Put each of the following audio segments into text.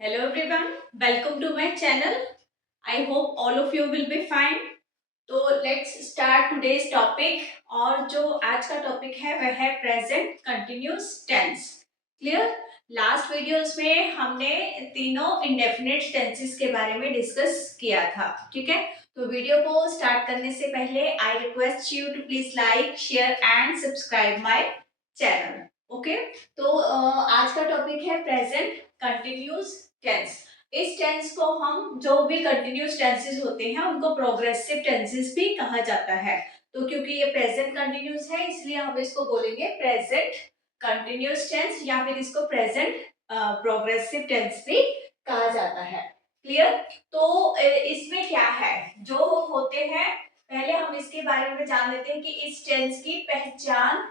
Hello everyone, welcome to my channel. I hope all of you will be fine. तो let's start today's topic. और जो आज का topic है वह है present continuous tense. Clear. Last videos में हमने तीनों इंडेफिनिट टेंसेस के बारे में डिस्कस किया था। ठीक है, तो वीडियो को स्टार्ट करने से पहले I request you to please like share and subscribe my channel. Okay, तो आज का टॉपिक है प्रेजेंट कंटिन्यूस टेंस। इस टेंस को हम जो भी कंटिन्यूस टेंसेस होते हैं उनको प्रोग्रेसिव टेंसेस भी कहा जाता है। तो क्योंकि ये प्रेजेंट कंटिन्यूस है इसलिए हम इसको बोलेंगे प्रेजेंट कंटिन्यूस टेंस या फिर इसको प्रेजेंट प्रोग्रेसिव टेंस भी कहा जाता है। क्लियर। तो इसमें क्या है जो होते हैं, पहले हम इसके बारे में जान लेते हैं कि इस टेंस की पहचान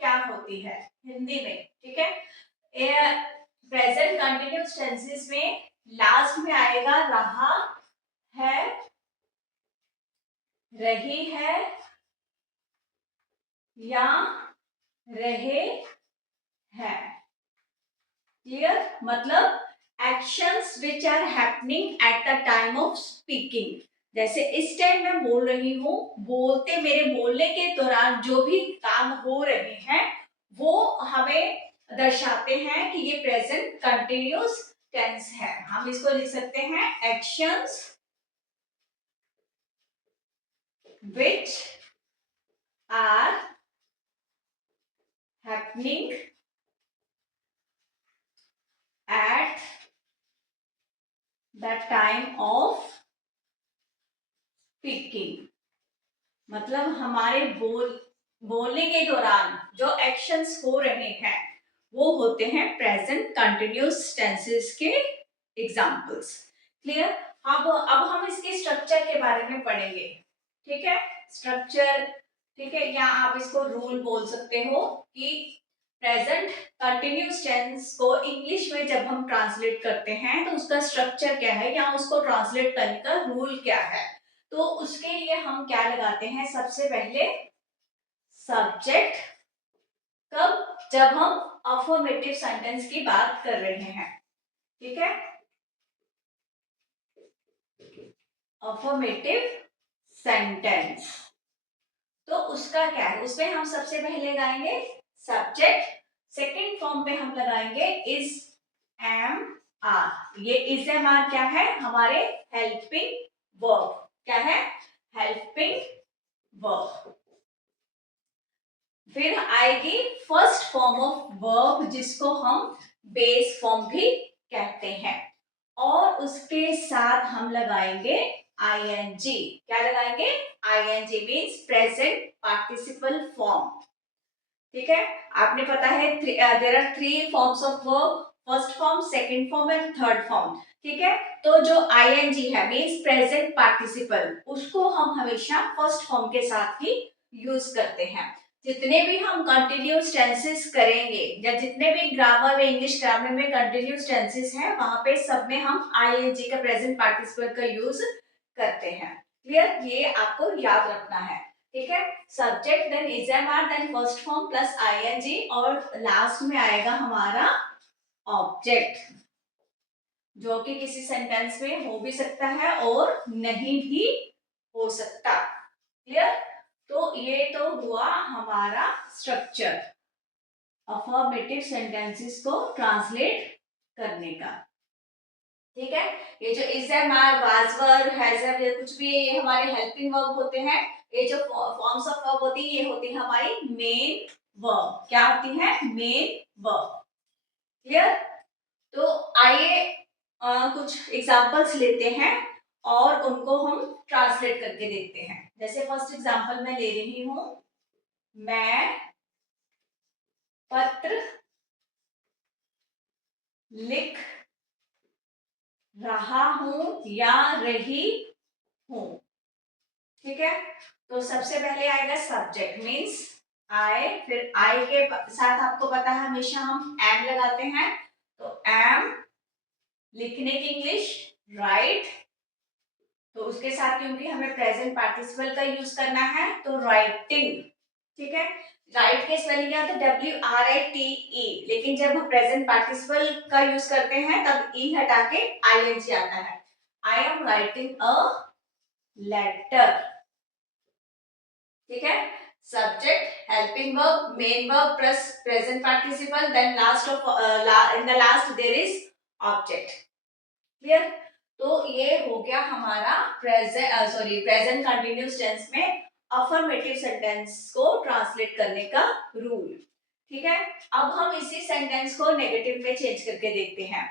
क्या होती है हिंदी में। ठीक है, प्रेजेंट कंटिन्यूस टेंसेस में लास्ट में आएगा रहा है, रही है या रहे हैं। क्लियर, मतलब actions which are happening at the time of speaking. जैसे इस टाइम मैं बोल रही हूँ, बोलते मेरे बोलने के दौरान जो भी काम हो रहे हैं वो हमें दर्शाते हैं कि ये प्रेजेंट कंटिन्यूस टेंस है। हम इसको लिख सकते हैं actions which are happening at the time of speaking। मतलब हमारे बोलने के दौरान जो एक्शंस हो रहे हैं वो होते हैं प्रेजेंट कंटिन्यूस टेंसेस के एग्जांपल्स। क्लियर। अब हम इसके स्ट्रक्चर के बारे में पढ़ेंगे। ठीक है, स्ट्रक्चर। ठीक है, या आप इसको रूल बोल सकते हो कि प्रेजेंट कंटिन्यूस टेंस को इंग्लिश में जब हम ट्रांसलेट करते हैं तो उसका स्ट्रक्चर क्या है या उसको ट्रांसलेट करने का रूल क्या है। तो उसके लिए हम क्या लगाते हैं, सबसे पहले सब्जेक्ट। कब? जब हम अफर्मेटिव सेंटेंस की बात कर रहे हैं। ठीक है, अफर्मेटिव सेंटेंस तो उसका क्या है, उसमें हम सबसे पहले लगाएंगे सब्जेक्ट। सेकंड फॉर्म पे हम लगाएंगे इज एम आर। ये इज एम आर क्या है, हमारे हेल्पिंग वर्ब। क्या है? Helping verb. फिर आएगी फर्स्ट फॉर्म ऑफ वर्ब जिसको हम बेस फॉर्म भी कहते हैं, और उसके साथ हम लगाएंगे आईएनजी। क्या लगाएंगे? ING means present participle form. ठीक है, आपने पता है there are three forms of verb, first form, second form and third form. ठीक है, तो जो आईएनजी है मीन्स प्रेजेंट पार्टिसिपल, उसको हम हमेशा फर्स्ट फॉर्म के साथ ही यूज करते हैं। जितने भी हम कंटिन्यूस टेंसेस करेंगे या जितने भी ग्रामर में, इंग्लिश ग्रामर में कंटिन्यूस टेंसेस हैं वहां पे सब में हम आईएनजी का, प्रेजेंट पार्टिसिपल का यूज करते हैं। क्लियर, ये आपको याद रखना है। ठीक है, subject then is am are then first form plus ING और लास्ट में आएगा हमारा ऑब्जेक्ट, जो कि किसी सेंटेंस में हो भी सकता है और नहीं भी हो सकता। क्लियर, तो ये तो हुआ हमारा स्ट्रक्चर अफर्मेटिव सेंटेंसेस को ट्रांसलेट करने का। ठीक है, ये जो is am are, was were, has have, ये कुछ भी ये हमारे हेल्पिंग वर्ब होते हैं। ये जो फॉर्म्स ऑफ वर्ब होती है ये होती है हमारी मेन वर्ब। क्या होती है? Main verb. क्लियर, तो आइए कुछ एग्जांपल्स लेते हैं और उनको हम ट्रांसलेट करके देखते हैं। जैसे फर्स्ट एग्जांपल मैं ले रही हूं, मैं पत्र लिख रहा हूं या रही हूं। ठीक है, तो सबसे पहले आएगा सब्जेक्ट मीन्स आई, फिर आई के साथ आपको पता है हमेशा हम एम लगाते हैं, तो एम। लिखने की इंग्लिश राइट, तो उसके साथ क्योंकि हमें प्रेजेंट पार्टिसिपल का यूज करना है तो राइटिंग। ठीक है, राइट के स्पेलिंग क्या होता है? WRITE, लेकिन जब हम प्रेजेंट पार्टिसिपल का यूज करते हैं तब ई हटा के ING आता है। I am writing a letter, ठीक है। Subject, helping verb, main verb plus present participle, then last of in the last there is object. Clear? तो ये हो गया हमारा प्रेजेंट कंटिन्यूअस टेंस में अफर्मेटिव सेंटेंस को ट्रांसलेट करने का रूल। ठीक है, अब हम इसी सेंटेंस को नेगेटिव में चेंज करके देखते हैं।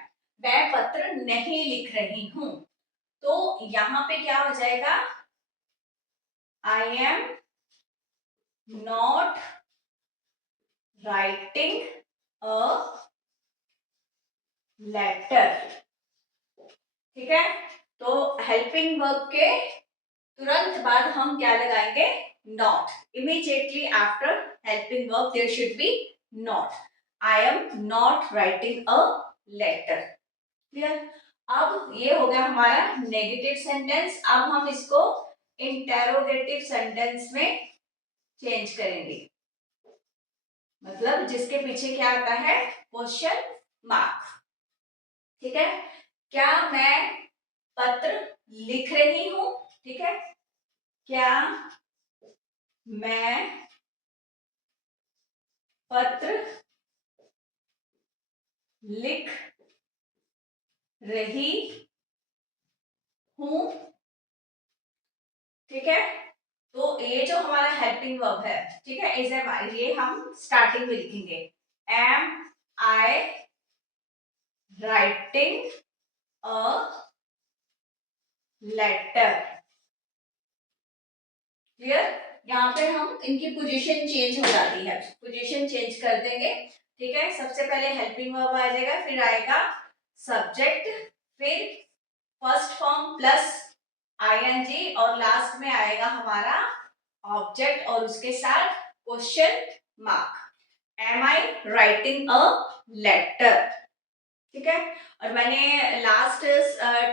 मैं पत्र नहीं लिख रही हूं, तो यहां पे क्या हो जाएगा? I am not writing a letter. ठीक है, तो हेल्पिंग वर्ब के तुरंत बाद हम क्या लगाएंगे? Not. Immediately after helping verb there should be not. I am not writing a letter. Clear? अब ये हो गया हमारा नेगेटिव सेंटेंस। अब हम इसको इंटेरोगेटिव सेंटेंस में चेंज करेंगे, मतलब जिसके पीछे क्या आता है? Question mark. ठीक है, क्या मैं पत्र लिख रही हूं? ठीक है, क्या मैं पत्र लिख रही हूं? ठीक है, तो ये जो हमारा हेल्पिंग वर्ब है, ठीक है, इज ये हम स्टार्टिंग में लिखेंगे। Am I writing a letter. Clear? यहाँ पे हम इनकी पोजीशन चेंज हो जाती है, पोजीशन चेंज कर देंगे। ठीक है, सबसे पहले हेल्पिंग वर्ब आ जाएगा, फिर आएगा सब्जेक्ट, फिर फर्स्ट फॉर्म प्लस ING और लास्ट में आएगा हमारा ऑब्जेक्ट और उसके साथ question mark. Am I writing a letter. ठीक है, और मैंने लास्ट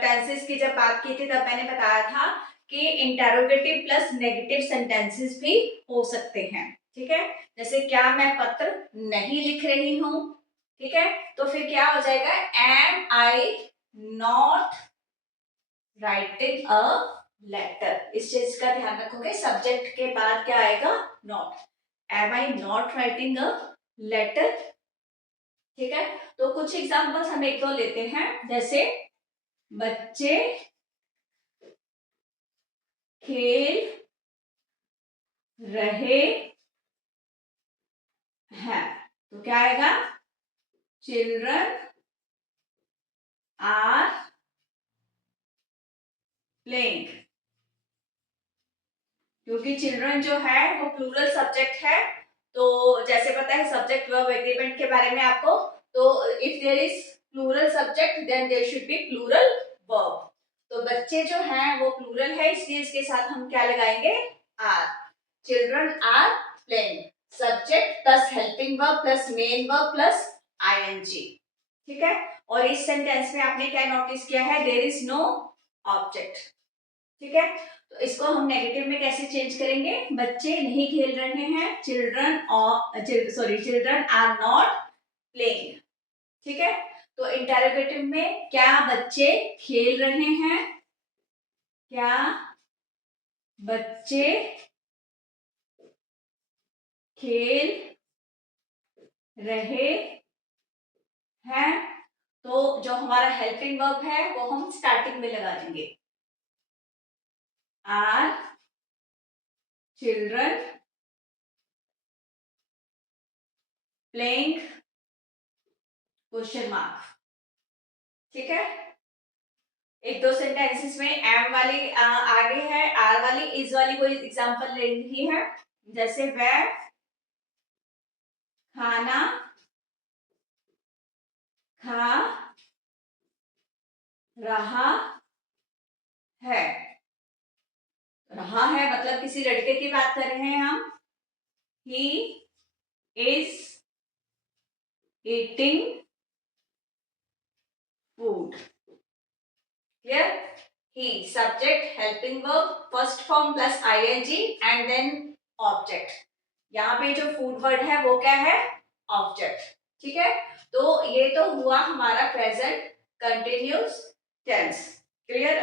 टेंसेस की जब बात की थी तब मैंने बताया था कि इंटेरोगेटिव प्लस नेगेटिव सेंटेंसेस भी हो सकते हैं। ठीक है, जैसे क्या मैं पत्र नहीं लिख रही हूं? ठीक है, तो फिर क्या हो जाएगा? Am I not writing a letter. इस चीज का ध्यान रखोगे, सब्जेक्ट के बाद क्या आएगा? Not. Am I not writing a letter. ठीक है, तो कुछ एग्जांपल्स हम एक दो लेते हैं, जैसे बच्चे खेल रहे हैं, तो क्या आएगा? Children are playing. क्योंकि चिल्ड्रन जो है वो प्लूरल सब्जेक्ट है, तो जैसे पता है सब्जेक्ट वर्ब एग्रीमेंट के बारे में आपको, तो if there is plural subject then there should be plural verb. तो बच्चे जो हैं वो प्लूरल है, इसलिए इसके साथ हम क्या लगाएंगे? Are. Children are playing, subject plus helping verb plus main verb plus ING। ठीक है, और इस सेंटेंस में आपने क्या नोटिस किया है? There is no object. ठीक है, तो इसको हम नेगेटिव में कैसे चेंज करेंगे? बच्चे नहीं खेल रहे हैं, चिल्ड्रन आर नॉट प्लेइंग। ठीक है, तो इंटेरोगेटिव में क्या बच्चे खेल रहे हैं? क्या बच्चे खेल रहे हैं? तो जो हमारा हेल्पिंग वर्ब है वो हम स्टार्टिंग में लगा देंगे। Are children playing question mark. ठीक है, एक दो सेंटेंसेस में एम वाली आगे है, आर वाली, इज वाली कोई एग्जांपल ले रही है, जैसे वह खाना खा रहा है। रहा है मतलब किसी लड़के की बात कर रहे हैं हम। He is eating food. Clear? He subject, helping verb, first form plus ING and then object. यहाँ पे जो फूड वर्ड है वो क्या है, ऑब्जेक्ट। ठीक है, तो ये तो हुआ हमारा प्रेजेंट कंटिन्यूस टेंस। क्लियर।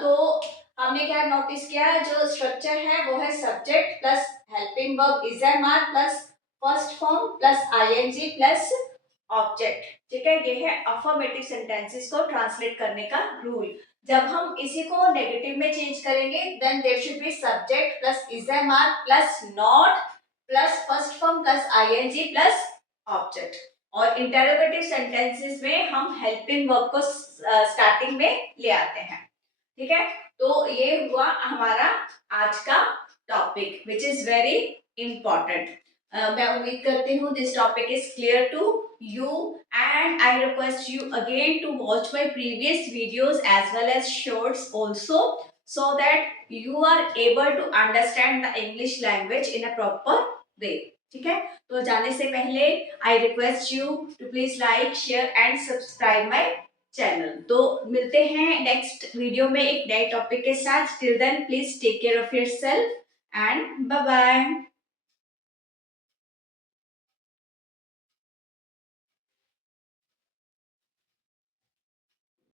तो हमने क्या नोटिस किया, जो स्ट्रक्चर है वो है subject plus helping verb is am are plus first form plus ING plus object. ठीक है, ये है अफर्मेटिव सेंटेंसेस को ट्रांसलेट करने का रूल। जब हम इसी को नेगेटिव में चेंज करेंगे then there should be subject plus is am are plus not plus first form plus ING plus object. और इंटरोगेटिव सेंटेंसेस में हम हेल्पिंग वर्ब को स्टार्टिंग में ले आते हैं। ठीक है, तो ये हुआ हमारा आज का topic which is very important. मैं उम्मीद करती हूँ this topic is clear to you, and I request you again to watch my previous videos as well as shorts also, so that you are able to understand the English language in a proper way. ठीक है, तो जाने से पहले I request you to please like, share and subscribe my channel. तो मिलते हैं next video में एक नए टॉपिक के साथ. Till then please take care of yourself and bye bye.